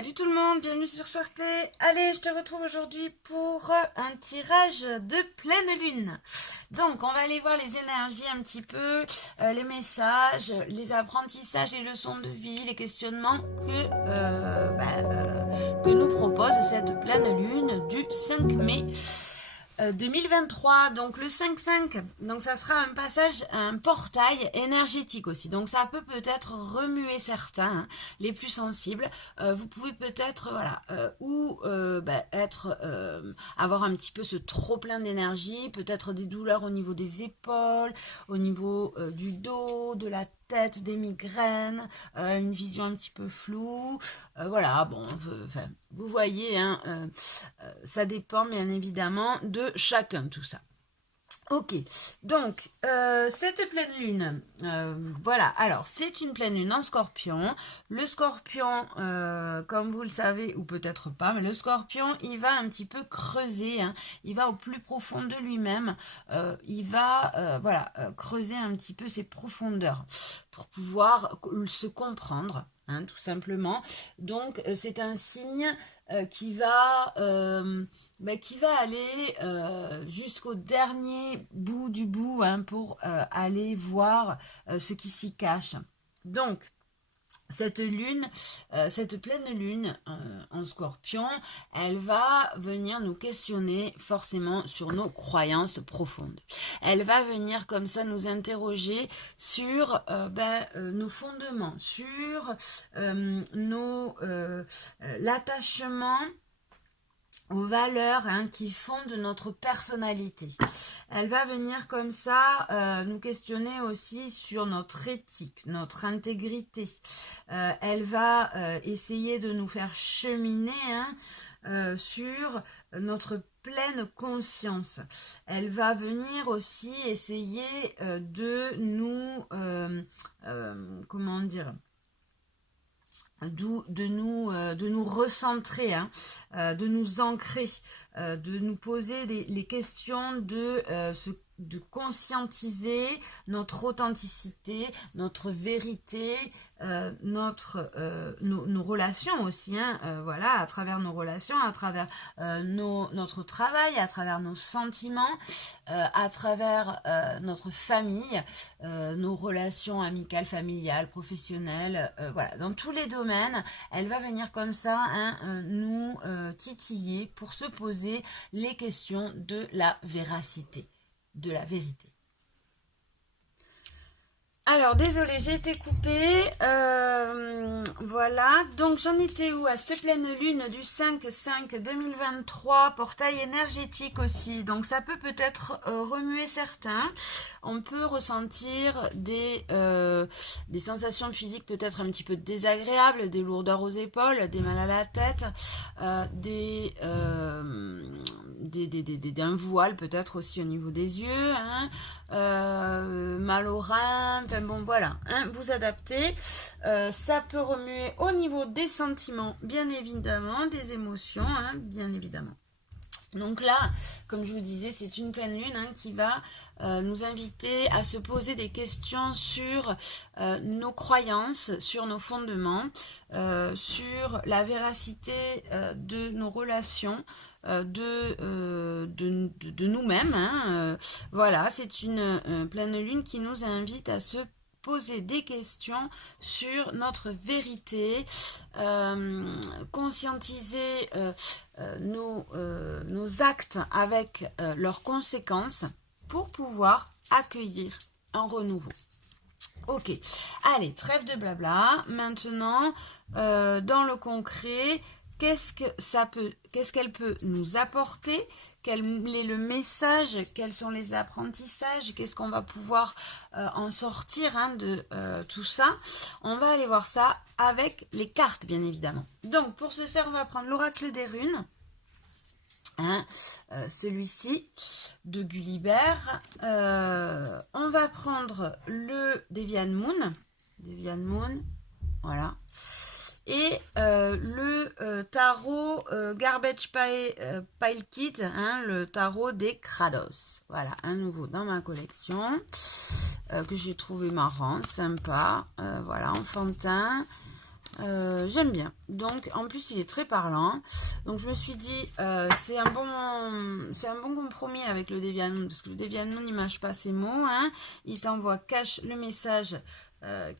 Salut tout le monde, bienvenue sur Sortez. Allez, je te retrouve aujourd'hui pour un tirage de pleine lune. Donc, on va aller voir les énergies un petit peu, les messages, les apprentissages, les leçons de vie, les questionnements que nous propose cette pleine lune du 5 mai. 2023, donc le 5-5, donc ça sera un passage, un portail énergétique aussi, donc ça peut peut-être remuer certains, hein, les plus sensibles. Vous pouvez peut-être, avoir un petit peu ce trop plein d'énergie, peut-être des douleurs au niveau des épaules, au niveau du dos, de la tête, des migraines, une vision un petit peu floue, vous voyez, hein, ça dépend bien évidemment de chacun tout ça. Ok, donc cette pleine lune, alors c'est une pleine lune en scorpion. Le scorpion, comme vous le savez, ou peut-être pas, mais le scorpion, il va un petit peu creuser, hein, il va au plus profond de lui-même, il va creuser un petit peu ses profondeurs pour pouvoir se comprendre. Hein, tout simplement. Donc c'est un signe qui va aller jusqu'au dernier bout du bout, hein, pour aller voir ce qui s'y cache. Donc cette pleine lune en scorpion, elle va venir nous questionner forcément sur nos croyances profondes. Elle va venir comme ça nous interroger sur nos fondements, sur l'attachement aux valeurs, hein, qui fondent notre personnalité. Elle va venir comme ça nous questionner aussi sur notre éthique, notre intégrité. Elle va essayer de nous faire cheminer, hein, sur notre pleine conscience. Elle va venir aussi essayer de nous de nous recentrer, hein, de nous ancrer, de nous poser les questions de conscientiser notre authenticité, notre vérité, nos relations aussi, hein, à travers nos relations, à travers notre travail, à travers nos sentiments, à travers notre famille, nos relations amicales, familiales, professionnelles, dans tous les domaines, elle va venir comme ça, hein, nous titiller pour se poser les questions de la véracité, de la vérité. Alors, désolée, j'ai été coupée. Voilà, donc j'en étais où? À cette pleine lune du 5-5-2023, portail énergétique aussi. Donc ça peut-être remuer certains. On peut ressentir des sensations physiques peut-être un petit peu désagréables, des lourdeurs aux épaules, des mal à la tête, d'un voile peut-être aussi au niveau des yeux, hein, mal au rein, enfin bon voilà, hein, vous adaptez. Ça peut remuer au niveau des sentiments, bien évidemment, des émotions, hein, bien évidemment. Donc là, comme je vous disais, c'est une pleine lune, hein, qui va nous inviter à se poser des questions sur nos croyances, sur nos fondements, sur la véracité de nos relations, de nous-mêmes, hein, voilà, c'est une pleine lune qui nous invite à se poser des questions sur notre vérité, conscientiser nos actes avec leurs conséquences pour pouvoir accueillir un renouveau. Ok, allez, trêve de blabla. Maintenant, dans le concret, qu'est-ce qu'elle peut nous apporter? Quel est le message? Quels sont les apprentissages? Qu'est-ce qu'on va pouvoir en sortir, hein, de tout ça? On va aller voir ça avec les cartes, bien évidemment. Donc, pour ce faire, on va prendre l'oracle des runes. Hein, celui-ci de Gulliver. On va prendre le Deviant Moon. Voilà. Et le tarot Garbage Pile Kit, hein, le tarot des Kratos. Voilà, un nouveau dans ma collection que j'ai trouvé marrant, sympa. Voilà, enfantin. j'aime bien. Donc, en plus, il est très parlant. Donc, je me suis dit, c'est un bon compromis avec le Deviant Moon, parce que le Deviant Moon, il mâche pas ses mots. Hein. Il t'envoie cache le message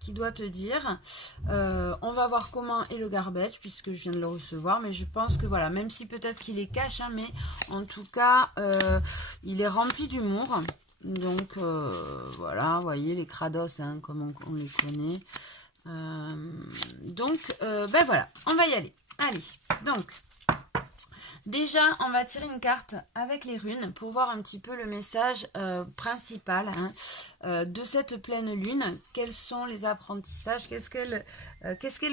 qu'il doit te dire. On va voir comment est le garbage, puisque je viens de le recevoir. Mais je pense que voilà, même si peut-être qu'il est cache, hein, mais en tout cas, il est rempli d'humour. Donc, voilà, vous voyez, les crados, hein, comme on les connaît. Donc, ben voilà, on va y aller. Allez, donc, déjà, on va tirer une carte avec les runes pour voir un petit peu le message principal hein, de cette pleine lune. Quels sont les apprentissages? Qu'est-ce qu'elle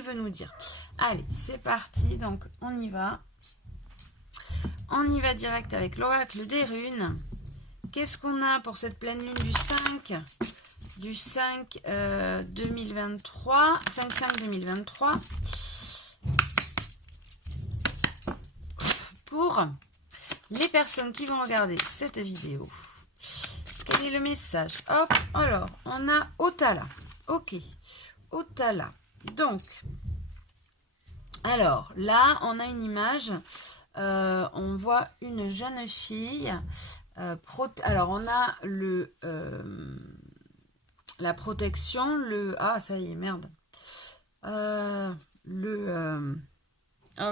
veut nous dire? Allez, c'est parti. Donc, on y va. On y va direct avec l'oracle des runes. Qu'est-ce qu'on a pour cette pleine lune du 5 2023, 5-5 2023, pour les personnes qui vont regarder cette vidéo. Quel est le message? Hop, alors, on a Otala. Ok, Otala. Donc, alors, là, on a une image. On voit une jeune fille. Alors, on a la protection, ah, ça y est, merde. Ah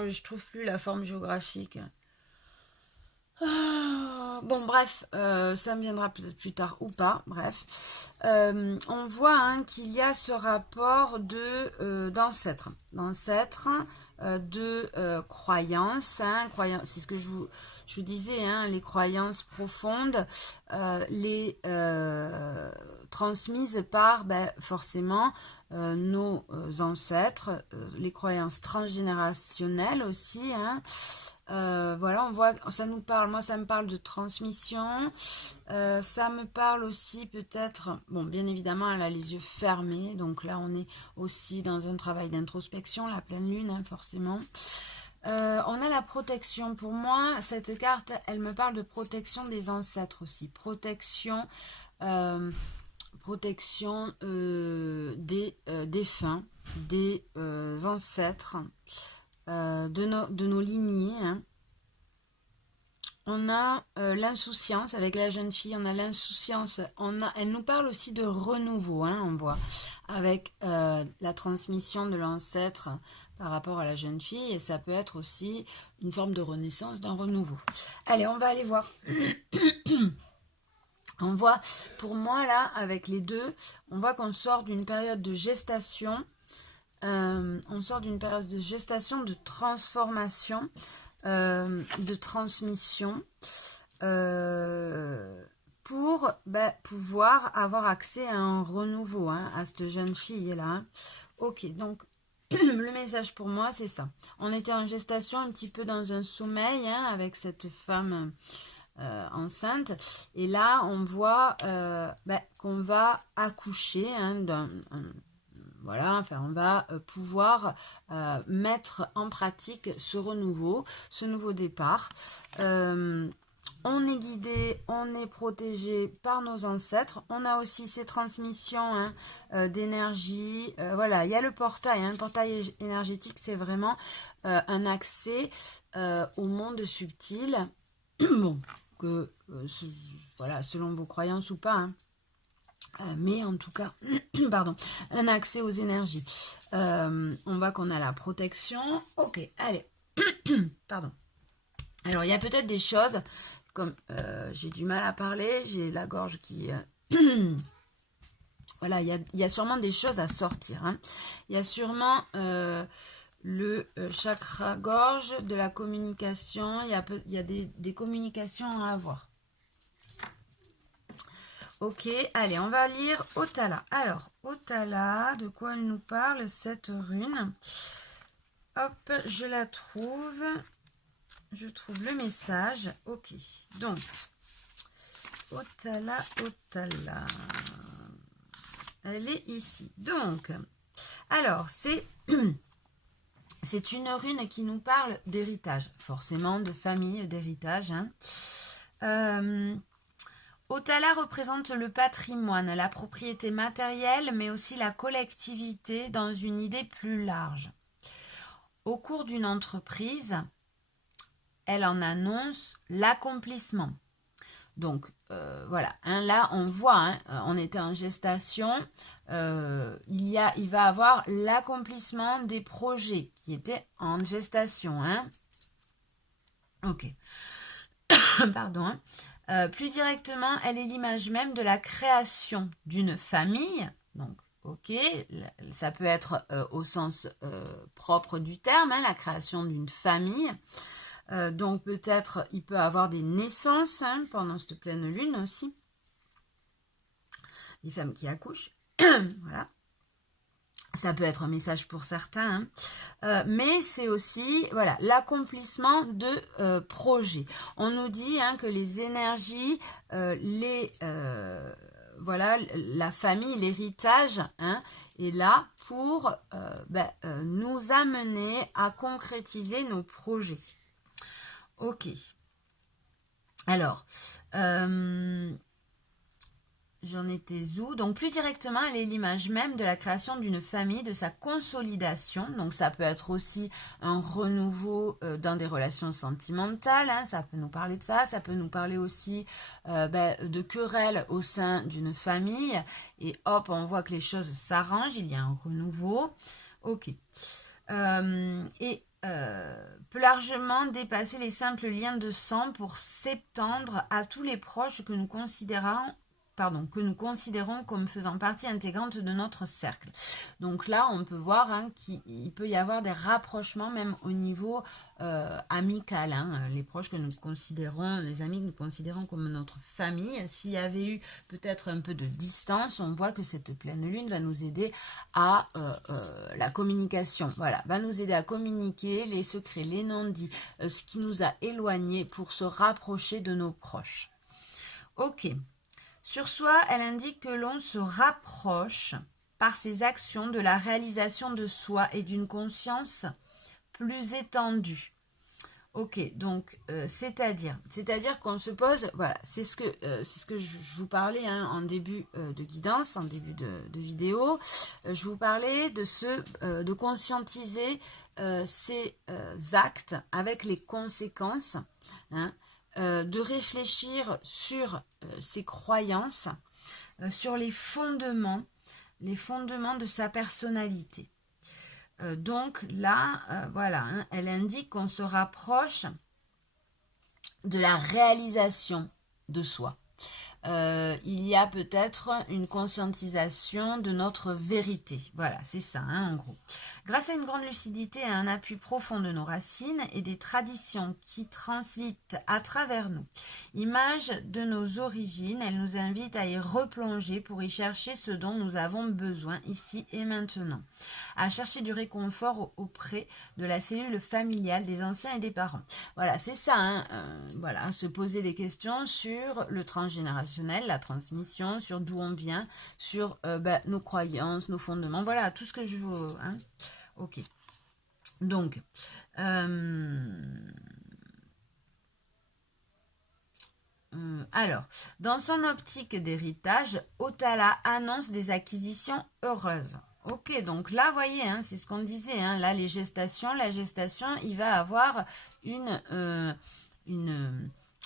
oui, je trouve plus la forme géographique. Bon, bref, ça me viendra peut-être plus tard ou pas, bref. On voit hein, qu'il y a ce rapport d'ancêtres, de croyances, hein, c'est ce que je vous disais, hein, les croyances profondes, les transmises par forcément nos ancêtres, les croyances transgénérationnelles aussi, hein. Voilà, on voit, ça nous parle, moi ça me parle de transmission, ça me parle aussi peut-être, bon bien évidemment elle a les yeux fermés, donc là on est aussi dans un travail d'introspection, la pleine lune hein, forcément. On a la protection, pour moi cette carte elle me parle de protection des ancêtres aussi, protection des défunts, des ancêtres, de nos lignées. Hein. On a l'insouciance avec la jeune fille, on a l'insouciance, elle nous parle aussi de renouveau, hein, on voit, avec la transmission de l'ancêtre par rapport à la jeune fille, et ça peut être aussi une forme de renaissance, d'un renouveau. Allez, on va aller voir. On voit, pour moi là, avec les deux, on voit qu'on sort d'une période de gestation, de transformation, de transmission, pour pouvoir avoir accès à un renouveau, hein, à cette jeune fille-là. Hein. Ok, donc le message pour moi, c'est ça. On était en gestation, un petit peu dans un sommeil, hein, avec cette femme enceinte, et là on voit qu'on va accoucher hein, voilà, enfin on va pouvoir mettre en pratique ce renouveau, ce nouveau départ. On est guidé, on est protégé par nos ancêtres. On a aussi ces transmissions hein, d'énergie. Voilà, il y a le portail. Hein, le portail énergétique, c'est vraiment un accès au monde subtil. Bon, que voilà, selon vos croyances ou pas, hein. Mais en tout cas, pardon, un accès aux énergies. On voit qu'on a la protection. Ok, allez, pardon. Alors, il y a peut-être des choses, comme j'ai du mal à parler, j'ai la gorge qui... voilà, il y a sûrement des choses à sortir. Hein. Il y a sûrement... le chakra gorge, de la communication, il y a des communications à avoir. Ok, allez, on va lire Otala. Alors, Otala, de quoi elle nous parle, cette rune? Hop, je la trouve. Je trouve le message. Ok, donc, Otala. Elle est ici. Donc, alors, c'est une rune qui nous parle d'héritage, forcément de famille, d'héritage. Hein. Otala représente le patrimoine, la propriété matérielle, mais aussi la collectivité dans une idée plus large. au cours d'une entreprise, elle en annonce l'accomplissement. Donc, voilà, hein, là, on voit, hein, on était en gestation, il va avoir l'accomplissement des projets qui étaient en gestation. Hein. Ok, pardon. Hein. Plus directement, elle est l'image même de la création d'une famille. Donc, ok, ça peut être au sens propre du terme, hein, la création d'une famille. Donc peut-être il peut avoir des naissances hein, pendant cette pleine lune aussi. Les femmes qui accouchent. Voilà. Ça peut être un message pour certains. Hein. Mais c'est aussi voilà, l'accomplissement de projets. On nous dit hein, que les énergies, voilà, la famille, l'héritage hein, est là pour nous amener à concrétiser nos projets. Ok. Alors, j'en étais où? Donc, plus directement, elle est l'image même de la création d'une famille, de sa consolidation. Donc, ça peut être aussi un renouveau dans des relations sentimentales. Hein, ça peut nous parler de ça. Ça peut nous parler aussi de querelles au sein d'une famille. Et hop, on voit que les choses s'arrangent. Il y a un renouveau. Ok. Peut largement dépasser les simples liens de sang pour s'étendre à tous les proches que nous considérons comme faisant partie intégrante de notre cercle. Donc là, on peut voir hein, qu'il peut y avoir des rapprochements même au niveau amical. Hein, les proches que nous considérons, les amis que nous considérons comme notre famille. S'il y avait eu peut-être un peu de distance, on voit que cette pleine lune va nous aider à la communication. Voilà, va nous aider à communiquer les secrets, les non-dits, ce qui nous a éloignés pour se rapprocher de nos proches. Ok. Sur soi, elle indique que l'on se rapproche par ses actions de la réalisation de soi et d'une conscience plus étendue. Ok, donc c'est-à-dire qu'on se pose, voilà, c'est ce que je vous parlais hein, en début de guidance, en début de vidéo. Je vous parlais de conscientiser ces actes avec les conséquences. Hein, de réfléchir sur ses croyances, sur les fondements de sa personnalité. Donc là, voilà, hein, elle indique qu'on se rapproche de la réalisation de soi. Il y a peut-être une conscientisation de notre vérité. Voilà, c'est ça, hein, en gros. Grâce à une grande lucidité et à un appui profond de nos racines et des traditions qui transitent à travers nous, image de nos origines, elle nous invite à y replonger pour y chercher ce dont nous avons besoin ici et maintenant, à chercher du réconfort auprès de la cellule familiale des anciens et des parents. Voilà, c'est ça, hein, voilà, se poser des questions sur le transgénérationnel, la transmission, sur d'où on vient, sur nos croyances, nos fondements, voilà, tout ce que je veux, hein. Ok. Donc, alors, dans son optique d'héritage, Otala annonce des acquisitions heureuses. Ok, donc là, vous voyez, hein, c'est ce qu'on disait, hein, là, la gestation, il va avoir une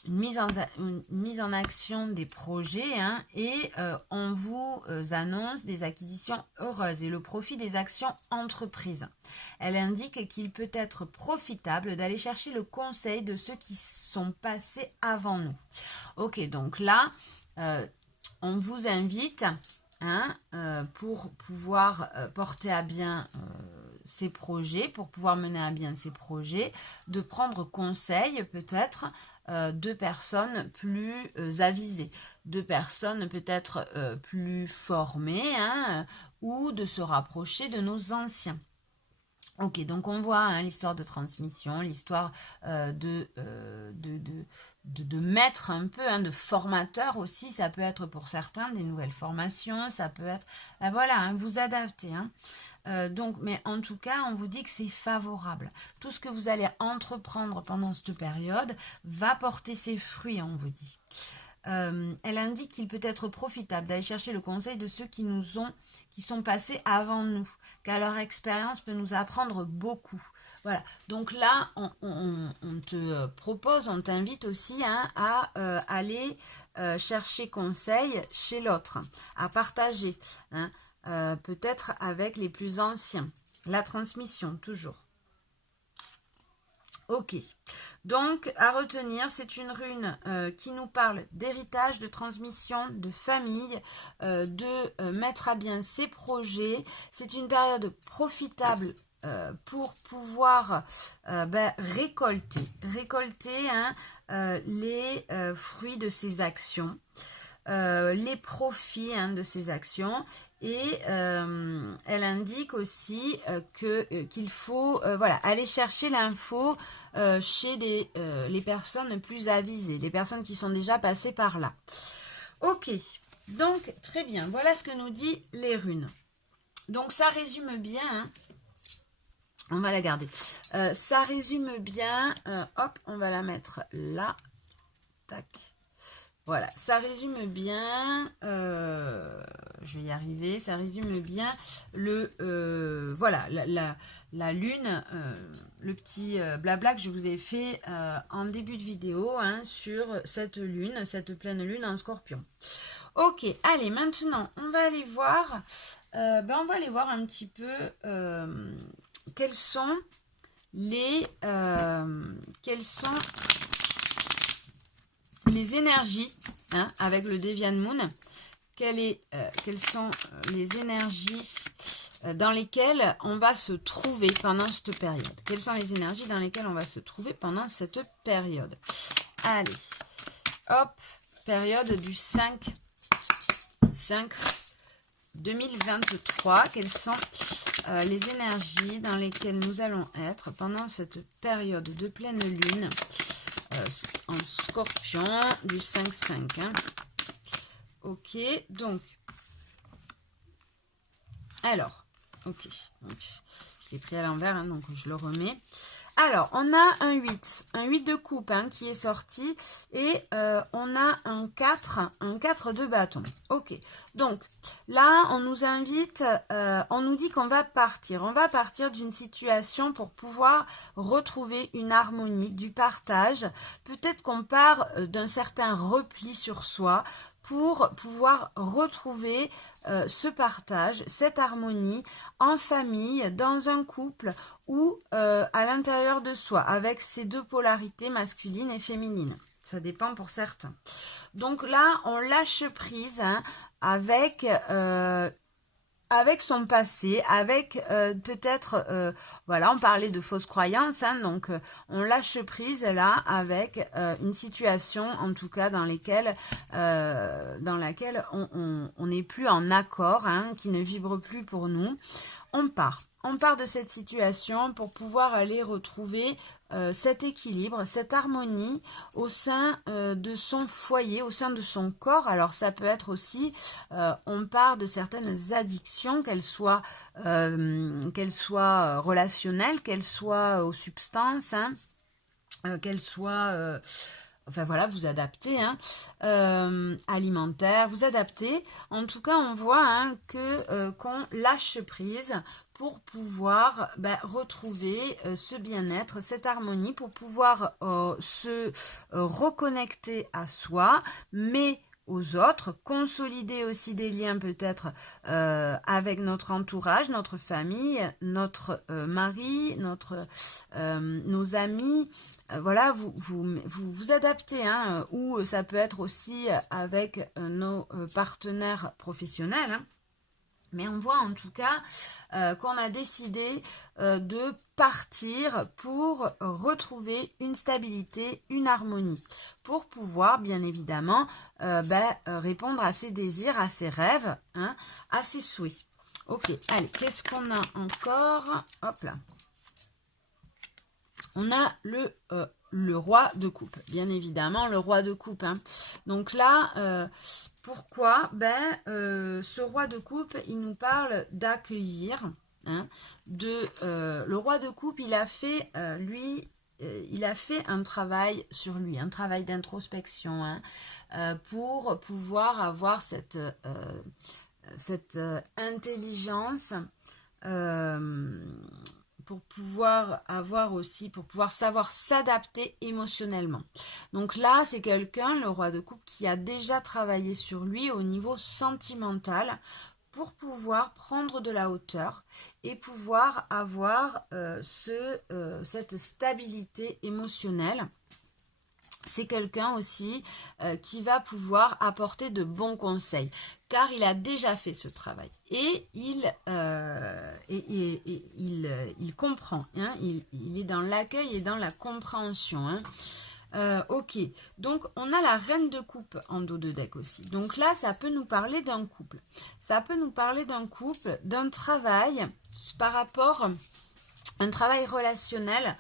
mise en action des projets hein, et on vous annonce des acquisitions heureuses et le profit des actions entreprises. Elle indique qu'il peut être profitable d'aller chercher le conseil de ceux qui sont passés avant nous. Ok, donc là, on vous invite hein, pour pouvoir porter à bien ces projets, pour pouvoir mener à bien ces projets, de prendre conseil peut-être de personnes plus avisées, de personnes peut-être plus formées, hein, ou de se rapprocher de nos anciens. Ok, donc on voit hein, l'histoire de transmission, l'histoire de maître un peu, hein, de formateur aussi, ça peut être pour certains des nouvelles formations, ça peut être, voilà, hein, vous adaptez. Hein. Donc, mais en tout cas, on vous dit que c'est favorable. Tout ce que vous allez entreprendre pendant cette période va porter ses fruits, on vous dit. Elle indique qu'il peut être profitable d'aller chercher le conseil de ceux qui sont passés avant nous, car leur expérience peut nous apprendre beaucoup. Voilà, donc là, on te propose, on t'invite aussi hein, à aller chercher conseil chez l'autre, à partager, hein, peut-être avec les plus anciens. La transmission, toujours. Ok, donc à retenir, c'est une rune qui nous parle d'héritage, de transmission, de famille, de mettre à bien ses projets. C'est une période profitable pour pouvoir récolter hein, les fruits de ses actions. Les profits hein, de ces actions et elle indique aussi qu'il faut voilà, aller chercher l'info chez les personnes plus avisées, les personnes qui sont déjà passées par là. Ok, donc très bien, voilà ce que nous dit les runes. Donc ça résume bien, hein, on va la garder, ça résume bien, hop, on va la mettre là, tac. Voilà, ça résume bien, je vais y arriver, ça résume bien voilà, la lune, le petit blabla que je vous ai fait en début de vidéo hein, sur cette lune, cette pleine lune en scorpion. Ok, allez, maintenant, on va aller voir, on va aller voir un petit peu quels sont les énergies hein, avec le Deviant Moon. Quelles sont les énergies dans lesquelles on va se trouver pendant cette période? Quelles sont les énergies dans lesquelles on va se trouver pendant cette période? Allez, hop, période du 5 2023. Quelles sont les énergies dans lesquelles nous allons être pendant cette période de pleine lune en scorpion du 5-5 hein. Ok, donc alors, ok, donc, je l'ai pris à l'envers hein, donc je le remets. Alors, on a un 8 de coupe hein, qui est sorti et on a un 4 de bâton. Ok, donc là, on nous invite, on nous dit qu'on va partir. On va partir d'une situation pour pouvoir retrouver une harmonie, du partage. Peut-être qu'on part d'un certain repli sur soi pour pouvoir retrouver ce partage, cette harmonie en famille, dans un couple ou à l'intérieur de soi, avec ces deux polarités masculines et féminines. Ça dépend pour certains. Donc là, on lâche prise hein, avec son passé, avec peut-être, voilà, on parlait de fausses croyances, hein, donc on lâche prise là avec une situation, en tout cas dans laquelle on n'est plus en accord, hein, qui ne vibre plus pour nous. On part de cette situation pour pouvoir aller retrouver cet équilibre, cette harmonie au sein de son foyer, au sein de son corps. Alors ça peut être aussi, on part de certaines addictions, qu'elles soient relationnelles, qu'elles soient aux substances, hein, qu'elles soient... enfin voilà, vous adaptez, hein, alimentaire, vous adaptez. En tout cas, on voit hein, qu'on lâche prise pour pouvoir retrouver ce bien-être, cette harmonie, pour pouvoir se reconnecter à soi, mais aux autres, consolider aussi des liens peut-être avec notre entourage, notre famille, notre mari, nos amis. Voilà, vous adaptez, hein, ou ça peut être aussi avec nos partenaires professionnels, hein. Mais on voit en tout cas qu'on a décidé de partir pour retrouver une stabilité, une harmonie, pour pouvoir bien évidemment répondre à ses désirs, à ses rêves, hein, à ses souhaits. Ok, allez, qu'est-ce qu'on a encore? Hop là. On a le roi de coupe, bien évidemment, le roi de coupe. Hein. Donc là, pourquoi? Ce roi de coupe, il nous parle d'accueillir. Hein, le roi de coupe, il a fait, il a fait un travail sur lui, un travail d'introspection, hein, pour pouvoir avoir cette intelligence, pour pouvoir avoir aussi, pour pouvoir savoir s'adapter émotionnellement. Donc là, c'est quelqu'un, le roi de coupe, qui a déjà travaillé sur lui au niveau sentimental pour pouvoir prendre de la hauteur et pouvoir avoir cette stabilité émotionnelle. C'est quelqu'un aussi qui va pouvoir apporter de bons conseils, car il a déjà fait ce travail et il comprend, hein, il est dans l'accueil et dans la compréhension. Hein. Ok, donc on a la reine de coupe en dos de deck aussi. Donc là, ça peut nous parler d'un couple. Ça peut nous parler d'un couple, d'un travail par rapport... Un travail relationnel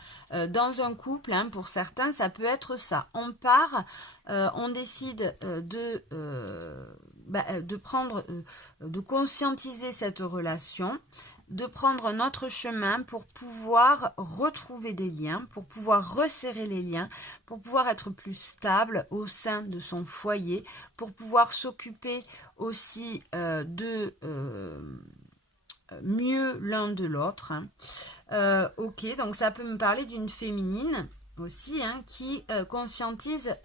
dans un couple, hein, pour certains, ça peut être ça. On part, on décide de prendre, de conscientiser cette relation, de prendre notre chemin pour pouvoir retrouver des liens, pour pouvoir resserrer les liens, pour pouvoir être plus stable au sein de son foyer, pour pouvoir s'occuper aussi mieux l'un de l'autre. Hein. Ok, donc ça peut me parler d'une féminine aussi, hein, qui conscientise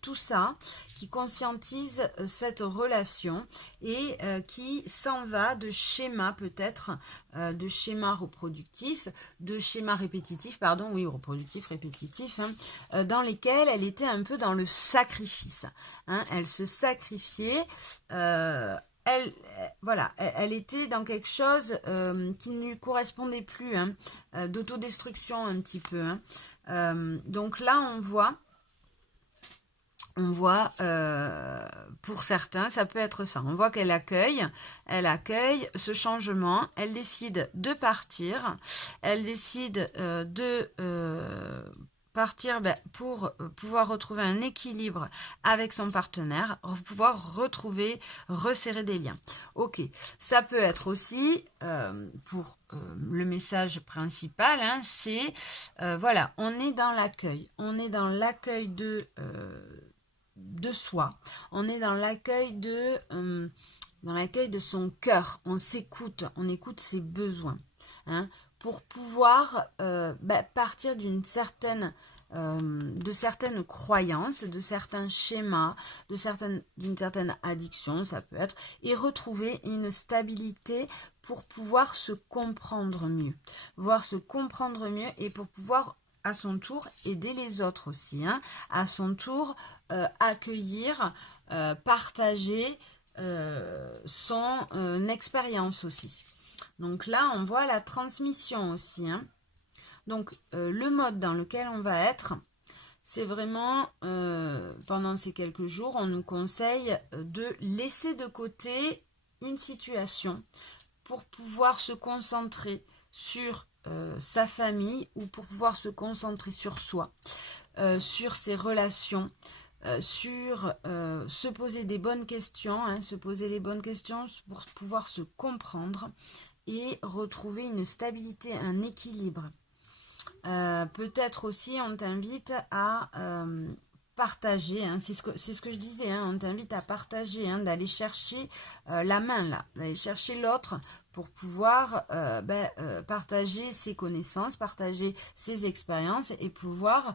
tout ça, qui conscientise cette relation et qui s'en va de schémas peut-être, de schémas reproductifs, de schémas répétitifs, pardon, oui, reproductifs, répétitifs, hein, dans lesquels elle était un peu dans le sacrifice. Hein, elle se sacrifiait. Elle était dans quelque chose qui ne lui correspondait plus, hein, d'autodestruction un petit peu. Hein. Donc là, on voit, pour certains, ça peut être ça. On voit qu'elle accueille ce changement, elle décide de partir, elle décide de partir pour pouvoir retrouver un équilibre avec son partenaire, pouvoir resserrer des liens. Ok, ça peut être aussi, pour le message principal, hein, c'est, voilà, on est dans l'accueil de soi, on est dans l'accueil de son cœur, on s'écoute, on écoute ses besoins, hein, pour pouvoir partir de certaines croyances, de certains schémas, d'une certaine addiction, ça peut être, et retrouver une stabilité pour pouvoir se comprendre mieux, et pour pouvoir à son tour aider les autres aussi, hein, à son tour accueillir, partager son expérience aussi. Donc là, on voit la transmission aussi. Hein. Donc, le mode dans lequel on va être, c'est vraiment, pendant ces quelques jours, on nous conseille de laisser de côté une situation pour pouvoir se concentrer sur sa famille ou pour pouvoir se concentrer sur soi, sur ses relations, sur se poser des bonnes questions, hein, se poser les bonnes questions pour pouvoir se comprendre et retrouver une stabilité, un équilibre. Peut-être aussi on t'invite à partager, hein, c'est ce que je disais, hein, on t'invite à partager, hein, d'aller chercher la main là, d'aller chercher l'autre pour pouvoir partager ses connaissances, partager ses expériences et pouvoir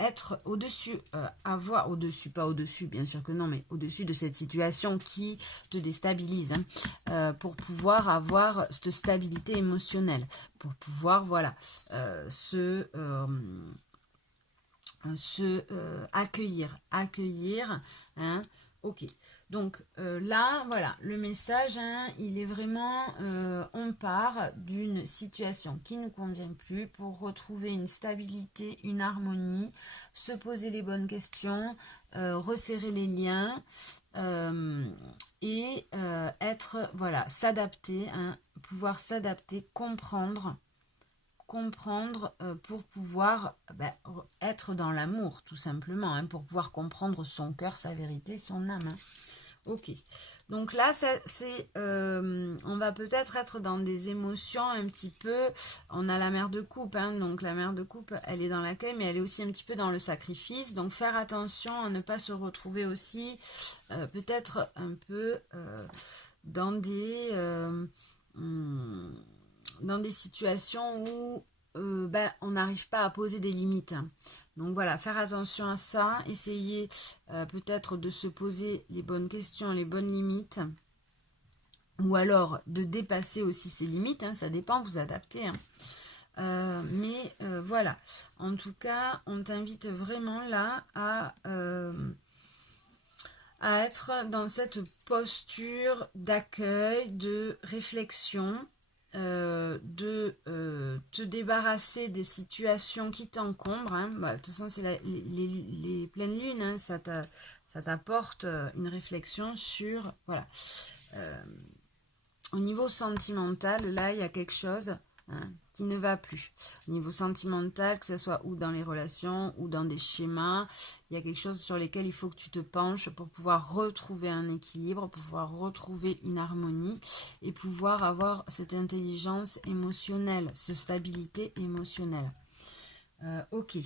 être au-dessus, avoir au-dessus, pas au-dessus, bien sûr que non, mais au-dessus de cette situation qui te déstabilise, hein, pour pouvoir avoir cette stabilité émotionnelle, pour pouvoir, voilà, accueillir, hein, ok. Donc là, voilà, le message, hein, il est vraiment, on part d'une situation qui ne convient plus pour retrouver une stabilité, une harmonie, se poser les bonnes questions, resserrer les liens et être, voilà, s'adapter, hein, pouvoir s'adapter, comprendre pour pouvoir être dans l'amour, tout simplement, hein, pour pouvoir comprendre son cœur, sa vérité, son âme. Hein. Ok, donc là, on va peut-être être dans des émotions un petit peu, on a la mère de coupe, hein, donc la mère de coupe, elle est dans l'accueil, mais elle est aussi un petit peu dans le sacrifice, donc faire attention à ne pas se retrouver aussi, peut-être un peu dans des... dans des situations où on n'arrive pas à poser des limites. Donc voilà, faire attention à ça, essayer peut-être de se poser les bonnes questions, les bonnes limites, ou alors de dépasser aussi ses limites, hein, ça dépend, vous adaptez. Hein. Voilà, en tout cas, on t'invite vraiment là à être dans cette posture d'accueil, de réflexion, de te débarrasser des situations qui t'encombrent. Hein. De toute façon, c'est les pleines lunes, hein, ça t'apporte une réflexion sur... Voilà. Au niveau sentimental, là, il y a quelque chose qui ne va plus. Au niveau sentimental, que ce soit ou dans les relations ou dans des schémas, il y a quelque chose sur lesquels il faut que tu te penches pour pouvoir retrouver un équilibre, pour pouvoir retrouver une harmonie et pouvoir avoir cette intelligence émotionnelle, cette stabilité émotionnelle. Ok.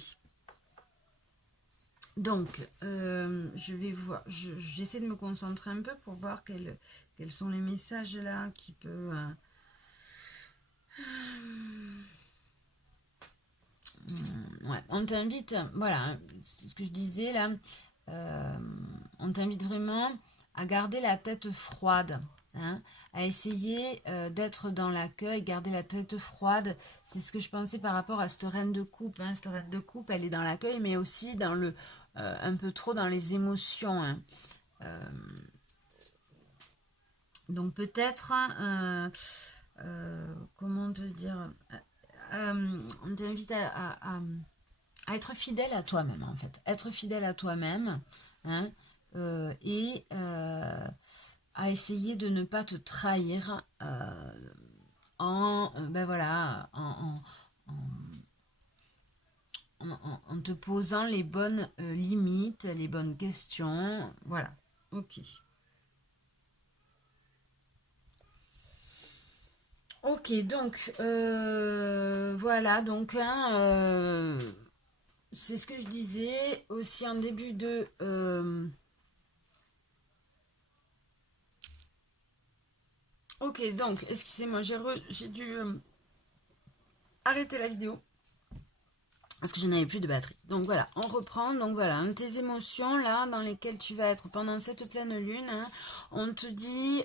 Donc, je vais voir, j'essaie de me concentrer un peu pour voir quels sont les messages là qui peuvent... Ouais, on t'invite, voilà, ce que je disais là, on t'invite vraiment à garder la tête froide, hein, à essayer d'être dans l'accueil, garder la tête froide. C'est ce que je pensais par rapport à cette reine de coupe. Hein. Cette reine de coupe, elle est dans l'accueil, mais aussi dans le un peu trop dans les émotions. Hein. Donc peut-être, comment te dire, on t'invite à être fidèle à toi-même en fait, être fidèle à toi-même, hein, et à essayer de ne pas te trahir en te posant les bonnes limites, les bonnes questions, voilà, ok. Ok, donc voilà, donc c'est ce que je disais aussi en début de... Ok, donc, excusez-moi, j'ai dû arrêter la vidéo. Parce que je n'avais plus de batterie. Donc voilà, on reprend. Donc voilà, tes émotions là dans lesquelles tu vas être pendant cette pleine lune. Hein, on te dit,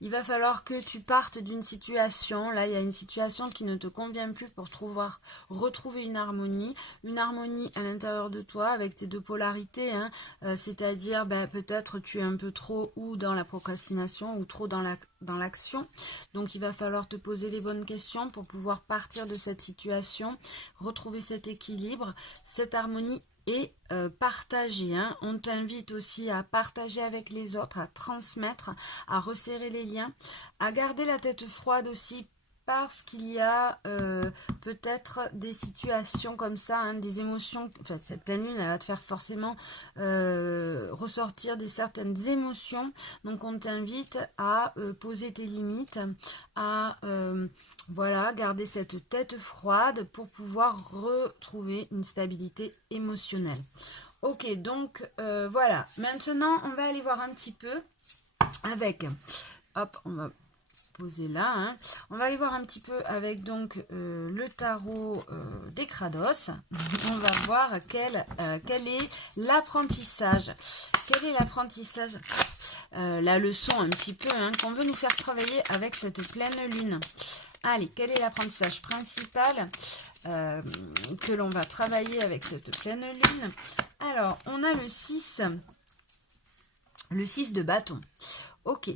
il va falloir que tu partes d'une situation. Là, il y a une situation qui ne te convient plus pour retrouver une harmonie à l'intérieur de toi avec tes deux polarités. Hein, c'est-à-dire, peut-être tu es un peu trop ou dans la procrastination ou trop dans l'action. Donc il va falloir te poser les bonnes questions pour pouvoir partir de cette situation, retrouver cet équilibre, cette harmonie et partager. Hein. On t'invite aussi à partager avec les autres, à transmettre, à resserrer les liens, à garder la tête froide aussi parce qu'il y a peut-être des situations comme ça, hein, des émotions. Enfin, cette pleine lune, elle va te faire forcément ressortir certaines émotions. Donc, on t'invite à poser tes limites, à voilà, garder cette tête froide pour pouvoir retrouver une stabilité émotionnelle. Ok, donc voilà. Maintenant, on va aller voir un petit peu avec... Hop, on va poser là. Hein. On va aller voir un petit peu avec donc le tarot des Krados. On va voir quel est l'apprentissage. Quel est l'apprentissage, la leçon un petit peu hein, qu'on veut nous faire travailler avec cette pleine lune. Allez, quel est l'apprentissage principal que l'on va travailler avec cette pleine lune? Alors, on a le 6 de bâton. Ok,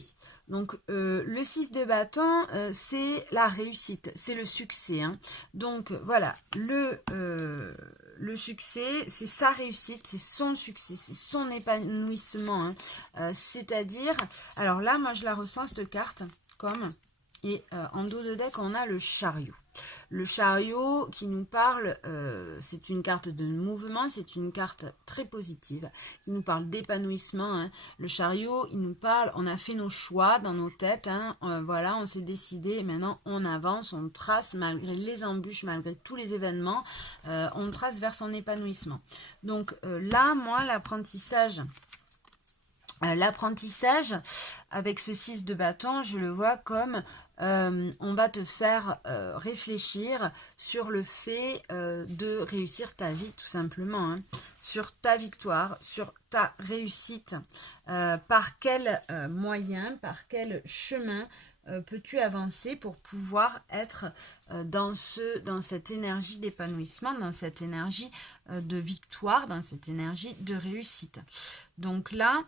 donc le 6 de bâton, c'est la réussite, c'est le succès. Hein. Donc voilà, le succès, c'est sa réussite, c'est son succès, c'est son épanouissement. Hein. C'est-à-dire, alors là, moi je la ressens cette carte comme... Et en dos de deck, on a le chariot. Le chariot qui nous parle, c'est une carte de mouvement, c'est une carte très positive, qui nous parle d'épanouissement. Hein. Le chariot, il nous parle, on a fait nos choix dans nos têtes, hein, voilà, on s'est décidé, maintenant on avance, on trace malgré les embûches, malgré tous les événements, on trace vers son épanouissement. Donc là, moi, l'apprentissage L'apprentissage avec ce 6 de bâton, je le vois comme on va te faire réfléchir sur le fait de réussir ta vie tout simplement, hein, sur ta victoire, sur ta réussite, par quel moyen, par quel chemin peux-tu avancer pour pouvoir être dans cette énergie d'épanouissement, dans cette énergie de victoire, dans cette énergie de réussite. Donc là,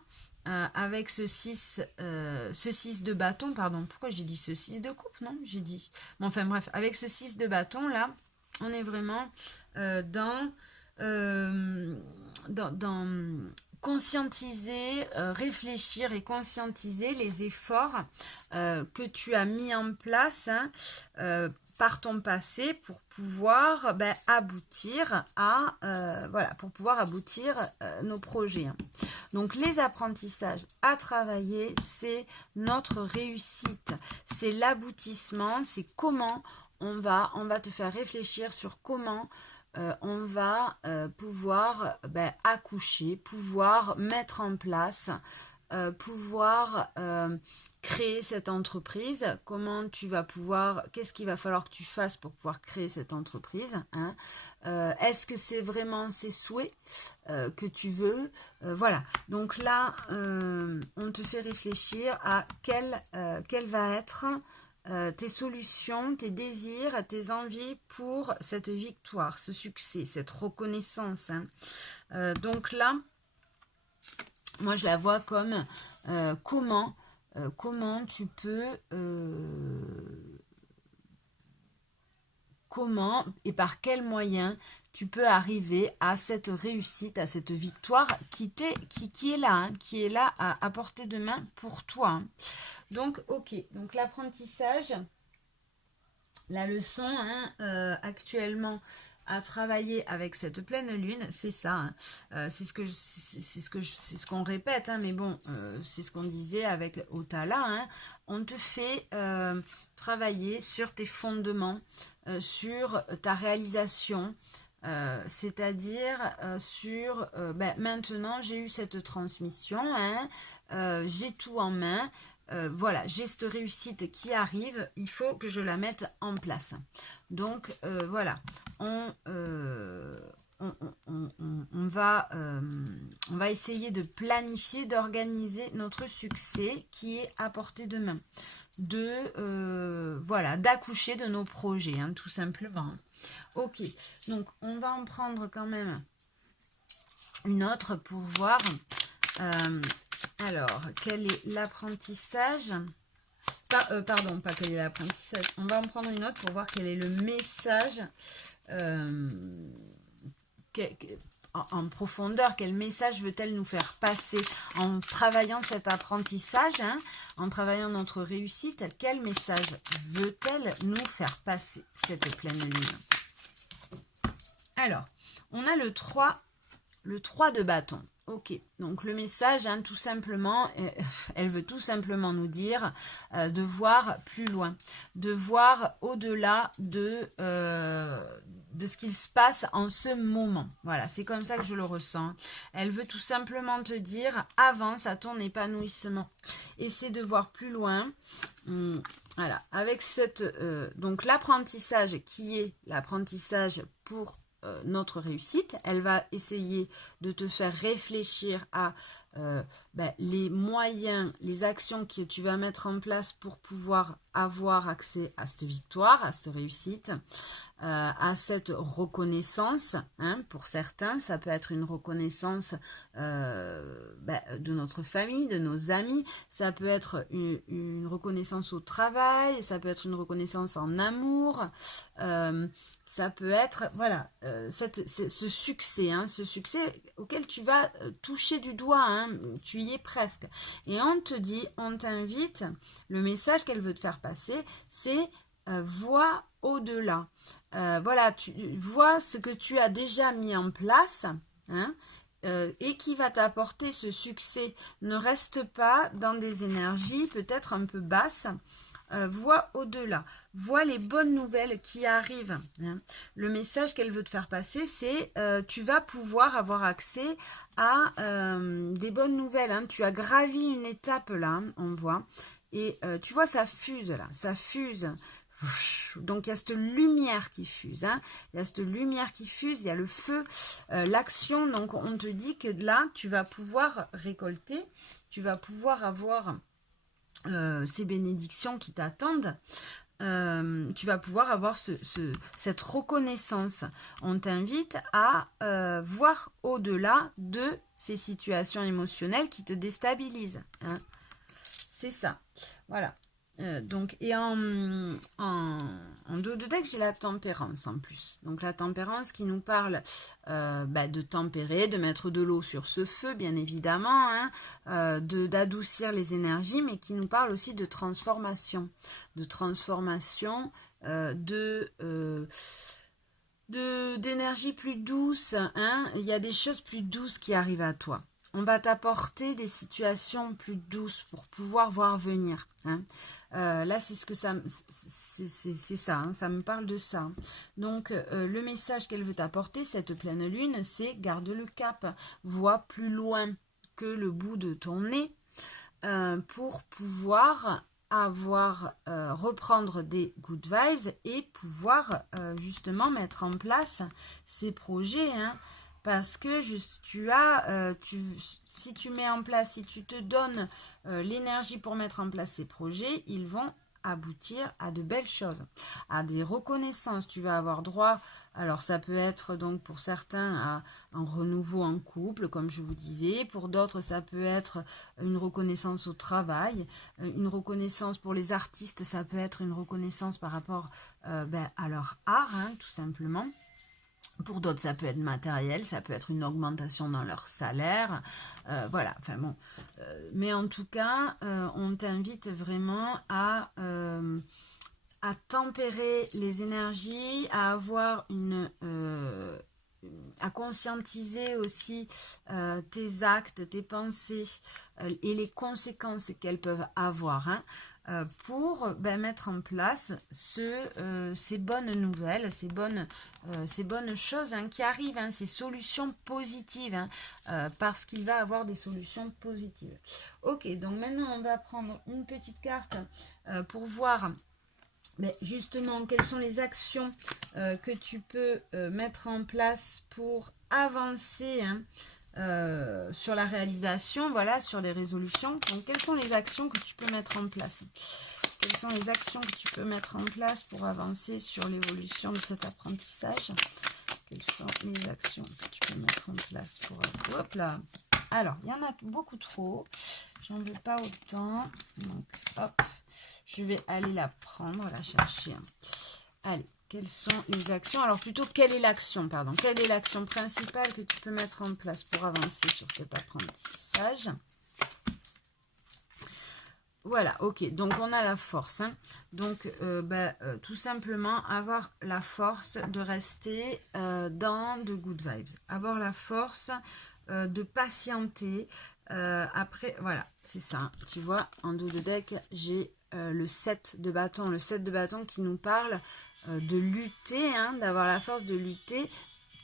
avec ce 6 de bâton, pardon, pourquoi j'ai dit ce 6 de coupe, non, j'ai dit, bon, enfin bref, avec ce 6 de bâton, là, on est vraiment dans conscientiser, réfléchir et conscientiser les efforts que tu as mis en place, hein, par ton passé pour pouvoir aboutir à nos projets. Hein. Donc les apprentissages à travailler, c'est notre réussite, c'est l'aboutissement, c'est comment on va te faire réfléchir sur comment on va pouvoir accoucher, pouvoir mettre en place, pouvoir créer cette entreprise, comment tu vas pouvoir, qu'est-ce qu'il va falloir que tu fasses pour pouvoir créer cette entreprise, hein, est-ce que c'est vraiment ces souhaits que tu veux, voilà, donc là on te fait réfléchir à quelle va être tes solutions, tes désirs, tes envies pour cette victoire, ce succès, cette reconnaissance, hein. Donc là, moi je la vois comme comment tu peux, comment et par quels moyens tu peux arriver à cette réussite, à cette victoire qui est là, hein, qui est là à portée de main pour toi. Hein. Donc, ok, donc l'apprentissage, la leçon, hein, actuellement à travailler avec cette pleine lune, c'est ça. Hein. C'est ce qu'on répète, hein, mais bon, c'est ce qu'on disait avec Otala. Hein. On te fait travailler sur tes fondements, sur ta réalisation. C'est-à-dire sur maintenant j'ai eu cette transmission, hein, j'ai tout en main, voilà, j'ai cette réussite qui arrive, il faut que je la mette en place. Donc voilà, on va essayer de planifier, d'organiser notre succès qui est à portée de main, d'accoucher de nos projets, hein, tout simplement. Ok, donc on va en prendre quand même une autre pour voir. Alors, quel est l'apprentissage? Pardon, pas quel est l'apprentissage. On va en prendre une autre pour voir quel est le message en profondeur. Quel message veut-elle nous faire passer en travaillant cet apprentissage, hein, en travaillant notre réussite? Quel message veut-elle nous faire passer, cette pleine lune? Alors, on a le 3 de bâton. Ok, donc le message, hein, tout simplement, elle veut tout simplement nous dire de voir plus loin, de voir au-delà de ce qu'il se passe en ce moment. Voilà, c'est comme ça que je le ressens. Elle veut tout simplement te dire, avance à ton épanouissement. Essaie de voir plus loin. Voilà, avec donc l'apprentissage qui est l'apprentissage pour notre réussite, elle va essayer de te faire réfléchir à les moyens, les actions que tu vas mettre en place pour pouvoir avoir accès à cette victoire, à cette réussite, à cette reconnaissance, hein, pour certains, ça peut être une reconnaissance de notre famille, de nos amis, ça peut être une reconnaissance au travail, ça peut être une reconnaissance en amour, ça peut être, voilà, ce succès, hein, ce succès auquel tu vas toucher du doigt, hein, tu y es presque. Et on te dit, on t'invite, le message qu'elle veut te faire passer, c'est vois au-delà. Voilà, tu vois ce que tu as déjà mis en place, hein, et qui va t'apporter ce succès. Ne reste pas dans des énergies peut-être un peu basses, vois au-delà, vois les bonnes nouvelles qui arrivent. Hein. Le message qu'elle veut te faire passer, c'est tu vas pouvoir avoir accès à des bonnes nouvelles. Hein. Tu as gravi une étape là, hein, on voit. Et tu vois, ça fuse là, ça fuse. Donc il y a cette lumière qui fuse, hein. Il y a cette lumière qui fuse, il y a le feu, l'action. Donc on te dit que là, tu vas pouvoir récolter, tu vas pouvoir avoir ces bénédictions qui t'attendent. Tu vas pouvoir avoir cette reconnaissance. On t'invite à voir au-delà de ces situations émotionnelles qui te déstabilisent. Hein. C'est ça. Voilà. Donc, et en dos de deck, j'ai la tempérance en plus. Donc la tempérance qui nous parle de tempérer, de mettre de l'eau sur ce feu, bien évidemment, hein, d'adoucir les énergies, mais qui nous parle aussi de transformation. D'énergie plus douce. Hein. Il y a des choses plus douces qui arrivent à toi. On va t'apporter des situations plus douces pour pouvoir voir venir. Hein. Là, c'est ce que ça, c'est ça, hein, ça me parle de ça. Donc, le message qu'elle veut t'apporter, cette pleine lune, c'est garde le cap, vois plus loin que le bout de ton nez pour pouvoir reprendre des good vibes et pouvoir justement mettre en place ces projets. Hein. Parce que si tu mets en place, si tu te donnes l'énergie pour mettre en place ces projets, ils vont aboutir à de belles choses, à des reconnaissances. Tu vas avoir droit, alors ça peut être donc pour certains à un renouveau en couple, comme je vous disais, pour d'autres ça peut être une reconnaissance au travail, une reconnaissance pour les artistes, ça peut être une reconnaissance par rapport à leur art, hein, tout simplement. Pour d'autres, ça peut être matériel, ça peut être une augmentation dans leur salaire. Voilà, enfin bon. Mais en tout cas, on t'invite vraiment à tempérer les énergies, à avoir à conscientiser aussi tes actes, tes pensées et les conséquences qu'elles peuvent avoir. Hein. Pour mettre en place ces bonnes nouvelles, ces bonnes choses hein, qui arrivent, hein, ces solutions positives, hein, parce qu'il va avoir des solutions positives. Ok, donc maintenant on va prendre une petite carte pour voir justement quelles sont les actions que tu peux mettre en place pour avancer hein, sur la réalisation, voilà, sur les résolutions. Donc, quelles sont les actions que tu peux mettre en place? Quelles sont les actions que tu peux mettre en place pour avancer sur l'évolution de cet apprentissage? Quelles sont les actions que tu peux mettre en place pour... Hop là. Alors, il y en a beaucoup trop. J'en veux pas autant. Donc, hop. Je vais aller la prendre, la chercher. Allez. Quelles sont les actions? Alors plutôt, quelle est l'action, pardon. Quelle est l'action principale que tu peux mettre en place pour avancer sur cet apprentissage? Voilà, ok. Donc, on a la force. Hein. Donc, tout simplement, avoir la force de rester dans de good vibes. Avoir la force de patienter. Après, voilà, c'est ça. Tu vois, en dos de deck, j'ai le 7 de bâton. Le 7 de bâton qui nous parle de lutter, hein, d'avoir la force de lutter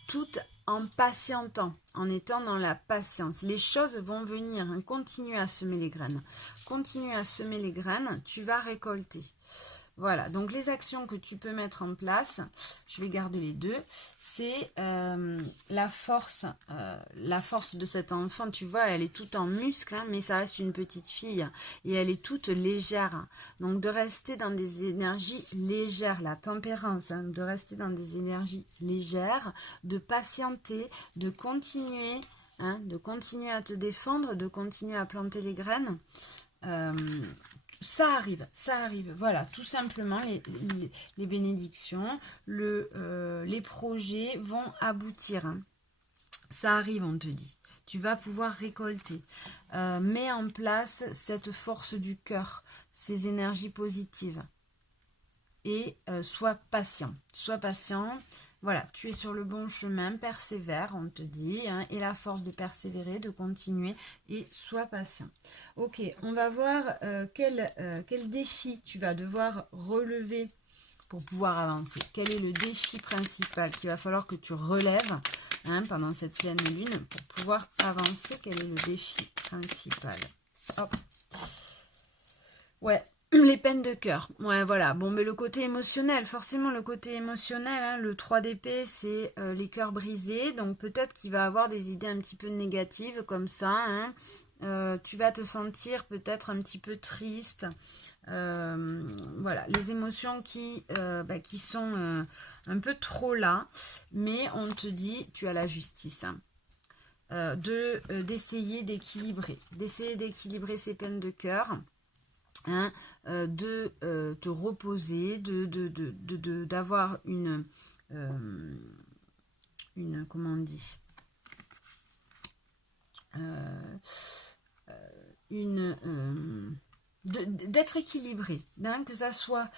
tout en patientant, en étant dans la patience. Les choses vont venir, hein, continue à semer les graines. Continue à semer les graines, tu vas récolter. Voilà, donc les actions que tu peux mettre en place, je vais garder les deux, c'est la force de cet enfant, tu vois, elle est toute en muscle, hein, mais ça reste une petite fille, et elle est toute légère. Donc de rester dans des énergies légères, la tempérance, hein, de rester dans des énergies légères, de patienter, de continuer à te défendre, de continuer à planter les graines. Ça arrive, voilà, tout simplement, les bénédictions, les projets vont aboutir. Hein. Ça arrive, on te dit. Tu vas pouvoir récolter. Mets en place cette force du cœur, ces énergies positives. Et sois patient. Sois patient. voilà, tu es sur le bon chemin, persévère, on te dit, hein, et la force de persévérer, de continuer, et sois patient. Ok, on va voir quel défi tu vas devoir relever pour pouvoir avancer. Quel est le défi principal qu'il va falloir que tu relèves, hein, pendant cette pleine lune pour pouvoir avancer? Quel est le défi principal? Hop. Ouais, les peines de cœur. Ouais, voilà. Bon, mais le côté émotionnel, forcément, le côté émotionnel, hein, le 3 d'épée, c'est les cœurs brisés. Donc, peut-être qu'il va avoir des idées un petit peu négatives comme ça, hein. Tu vas te sentir peut-être un petit peu triste. Voilà, les émotions qui sont un peu trop là. Mais on te dit, tu as la justice, hein. D'essayer d'équilibrer. D'essayer d'équilibrer ces peines de cœur. Hein, de te reposer, d'avoir une comment on dit, d'être équilibré, hein, que ça soit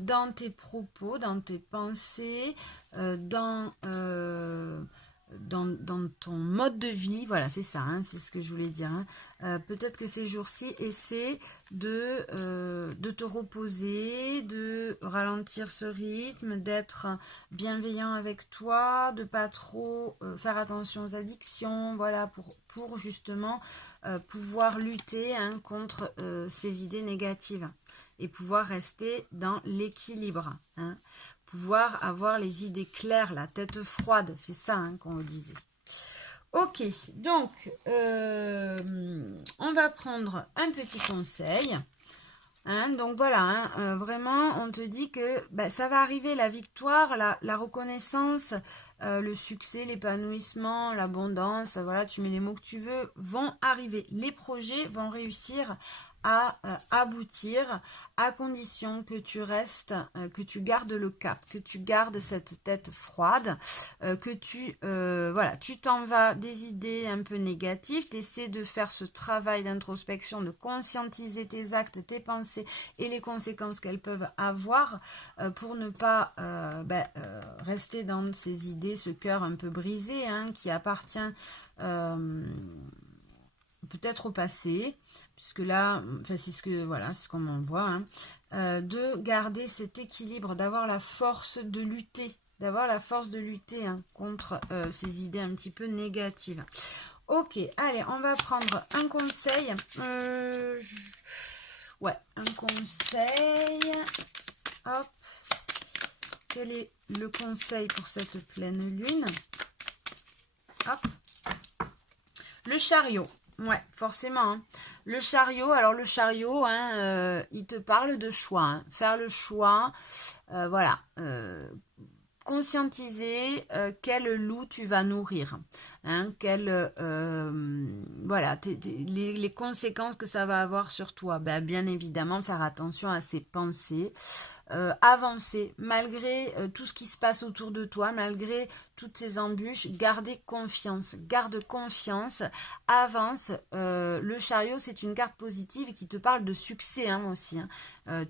dans tes propos, dans tes pensées, dans ton mode de vie, voilà, c'est ça, hein, c'est ce que je voulais dire, hein. Peut-être que ces jours-ci, essaie de te reposer, de ralentir ce rythme, d'être bienveillant avec toi, de pas trop faire attention aux addictions, voilà, pour justement pouvoir lutter, hein, contre ces idées négatives et pouvoir rester dans l'équilibre, hein. Pouvoir avoir les idées claires, la tête froide, c'est ça, hein, qu'on disait. Ok, donc on va prendre un petit conseil. Hein, donc voilà, hein, vraiment, on te dit que ça va arriver, la victoire, la reconnaissance, le succès, l'épanouissement, l'abondance, voilà, tu mets les mots que tu veux, vont arriver. Les projets vont réussir à aboutir à condition que tu restes, que tu gardes le cap, que tu gardes cette tête froide, que tu t'en vas des idées un peu négatives, tu essaies de faire ce travail d'introspection, de conscientiser tes actes, tes pensées et les conséquences qu'elles peuvent avoir pour ne pas rester dans ces idées, ce cœur un peu brisé, hein, qui appartient peut-être au passé, puisque là, c'est ce qu'on en voit, hein, de garder cet équilibre, d'avoir la force de lutter, hein, contre ces idées un petit peu négatives. Ok, allez, on va prendre un conseil. Ouais, un conseil. Hop. Quel est le conseil pour cette pleine lune? Hop. Le chariot. Ouais, forcément, hein. Le chariot, alors le chariot, hein, il te parle de choix, hein. Faire le choix, voilà, conscientiser quel loup tu vas nourrir, hein, voilà, les conséquences que ça va avoir sur toi. Bien évidemment, faire attention à ses pensées, avancer malgré tout ce qui se passe autour de toi, malgré toutes ces embûches, garde confiance, avance. Le chariot, c'est une carte positive qui te parle de succès, hein, aussi, hein.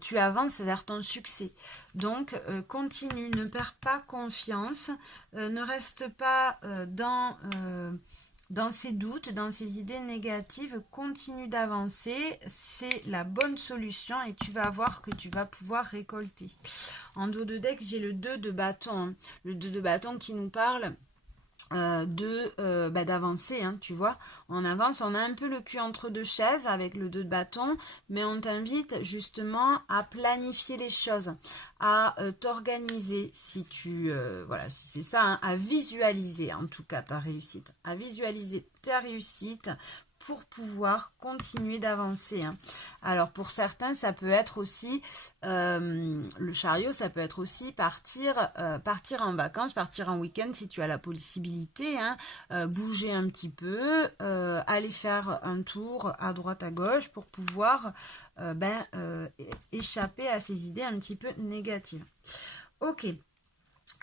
Tu avances vers ton succès, donc continue, ne perds pas confiance, ne reste pas dans ces doutes, dans ces idées négatives, continue d'avancer, c'est la bonne solution et tu vas voir que tu vas pouvoir récolter. En dos de deck, j'ai le 2 de bâton, hein, le 2 de bâton qui nous parle d'avancer, hein, tu vois, on avance, on a un peu le cul entre deux chaises avec le 2 de bâton, mais on t'invite justement à planifier les choses, à t'organiser, si tu voilà, c'est ça, hein, à visualiser en tout cas ta réussite, pour pouvoir continuer d'avancer, hein. Alors pour certains, ça peut être aussi le chariot, ça peut être aussi partir en vacances, partir en week-end si tu as la possibilité, hein, bouger un petit peu, aller faire un tour à droite à gauche pour pouvoir échapper à ces idées un petit peu négatives. Ok,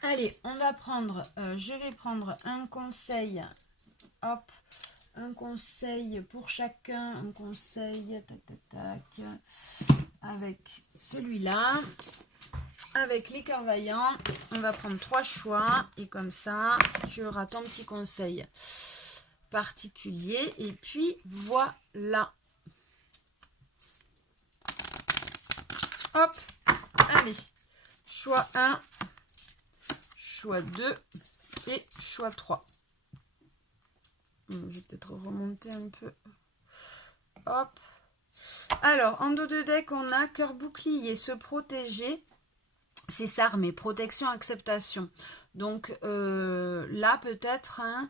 allez, on va prendre, je vais prendre un conseil, hop, un conseil pour chacun, un conseil, tac, tac, tac, avec celui-là. avec les cœurs vaillants, on va prendre 3 choix et comme ça, tu auras ton petit conseil particulier. Et puis, voilà. Hop, allez. Choix 1, choix 2 et choix 3. Je vais peut-être remonter un peu. Hop. Alors, en dos de deck, on a cœur bouclier, se protéger. C'est s'armer, protection, acceptation. Donc là, peut-être, hein,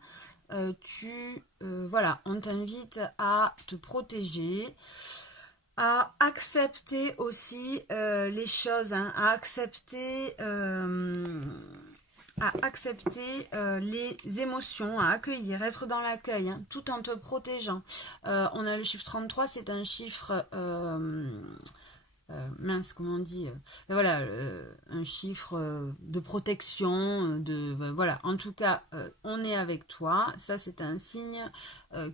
voilà, on t'invite à te protéger, à accepter aussi les choses, hein, à accepter les émotions, à accueillir, être dans l'accueil, hein, tout en te protégeant. On a le chiffre 33, c'est un chiffre... mince, comment on dit, voilà, un chiffre de protection, voilà, en tout cas, on est avec toi, ça c'est un signe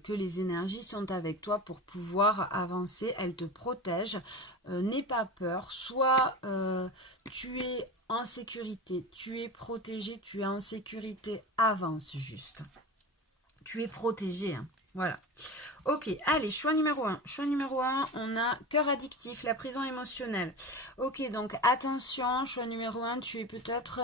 que les énergies sont avec toi pour pouvoir avancer, elles te protègent, n'aie pas peur, soit tu es en sécurité, tu es protégé, tu es en sécurité, avance juste, tu es protégé, hein. Voilà. Ok, allez, choix numéro 1. Choix numéro 1, on a cœur addictif, la prison émotionnelle. Ok, donc attention, choix numéro 1, tu es peut-être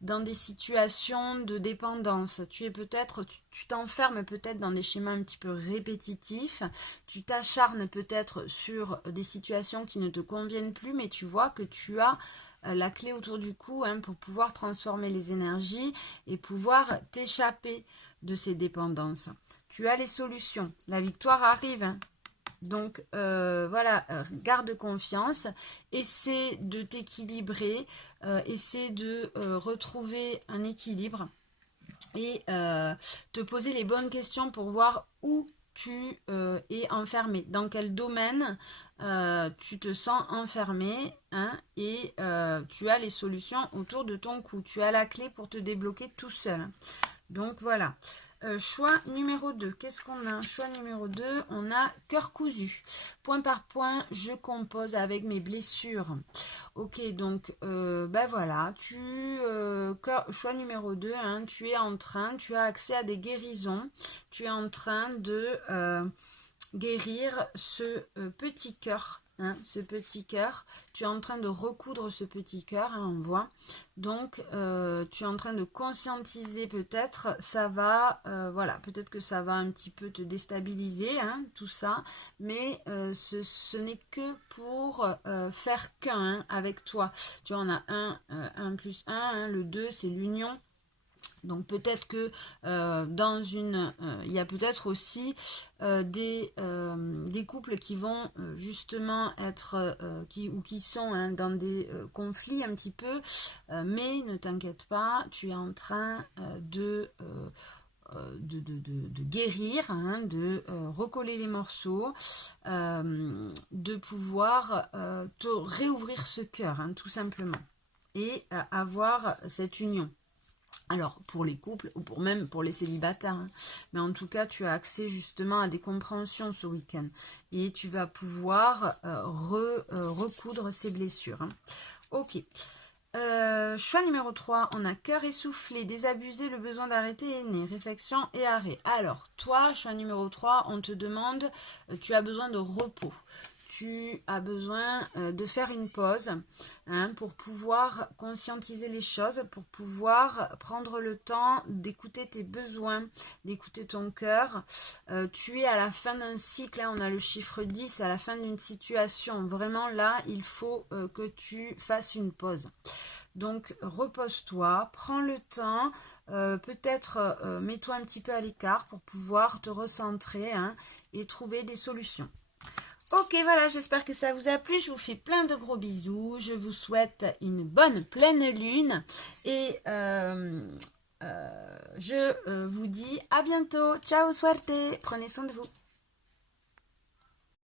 dans des situations de dépendance. Tu es peut-être, tu t'enfermes peut-être dans des schémas un petit peu répétitifs. Tu t'acharnes peut-être sur des situations qui ne te conviennent plus, mais tu vois que tu as la clé autour du cou, hein, pour pouvoir transformer les énergies et pouvoir t'échapper de ces dépendances. Tu as les solutions. La victoire arrive. Hein. Donc, voilà, garde confiance. Essaie de t'équilibrer. Essaie de retrouver un équilibre. Et te poser les bonnes questions pour voir où tu es enfermé. Dans quel domaine tu te sens enfermé. Hein, et tu as les solutions autour de ton cou. Tu as la clé pour te débloquer tout seul. Donc, voilà. Choix numéro 2, qu'est-ce qu'on a? Choix numéro 2, on a cœur cousu. Point par point, je compose avec mes blessures. Ok, donc, ben voilà, choix numéro 2, hein, tu as accès à des guérisons. Tu es en train de guérir ce petit cœur. Hein, ce petit cœur, tu es en train de recoudre ce petit cœur, hein, on voit. Donc, tu es en train de conscientiser peut-être, ça va, voilà, peut-être que ça va un petit peu te déstabiliser, hein, tout ça, mais ce n'est que pour faire qu'un, hein, avec toi. Tu vois, on a 1 plus 1, hein, le 2, c'est l'union. Donc peut-être que il y a peut-être aussi des couples qui vont justement être qui sont, hein, dans des conflits un petit peu, mais ne t'inquiète pas, tu es en train de guérir, hein, de recoller les morceaux, de pouvoir te réouvrir ce cœur, hein, tout simplement, et avoir cette union. Alors, pour les couples, ou même pour les célibataires, hein. Mais en tout cas, tu as accès justement à des compréhensions ce week-end. Et tu vas pouvoir recoudre ces blessures. Hein. Ok. Choix numéro 3, on a cœur essoufflé, désabusé, le besoin d'arrêter est né, réflexion et arrêt. Alors, toi, choix numéro 3, on te demande, tu as besoin de repos. Tu as besoin de faire une pause, hein, pour pouvoir conscientiser les choses, pour pouvoir prendre le temps d'écouter tes besoins, d'écouter ton cœur. Tu es à la fin d'un cycle, hein, on a le chiffre 10, à la fin d'une situation. Vraiment là, il faut que tu fasses une pause. Donc repose-toi, prends le temps, peut-être mets-toi un petit peu à l'écart pour pouvoir te recentrer, hein, et trouver des solutions. Ok, voilà, j'espère que ça vous a plu. Je vous fais plein de gros bisous. Je vous souhaite une bonne pleine lune. Et je vous dis à bientôt. Ciao, suerte. Prenez soin de vous.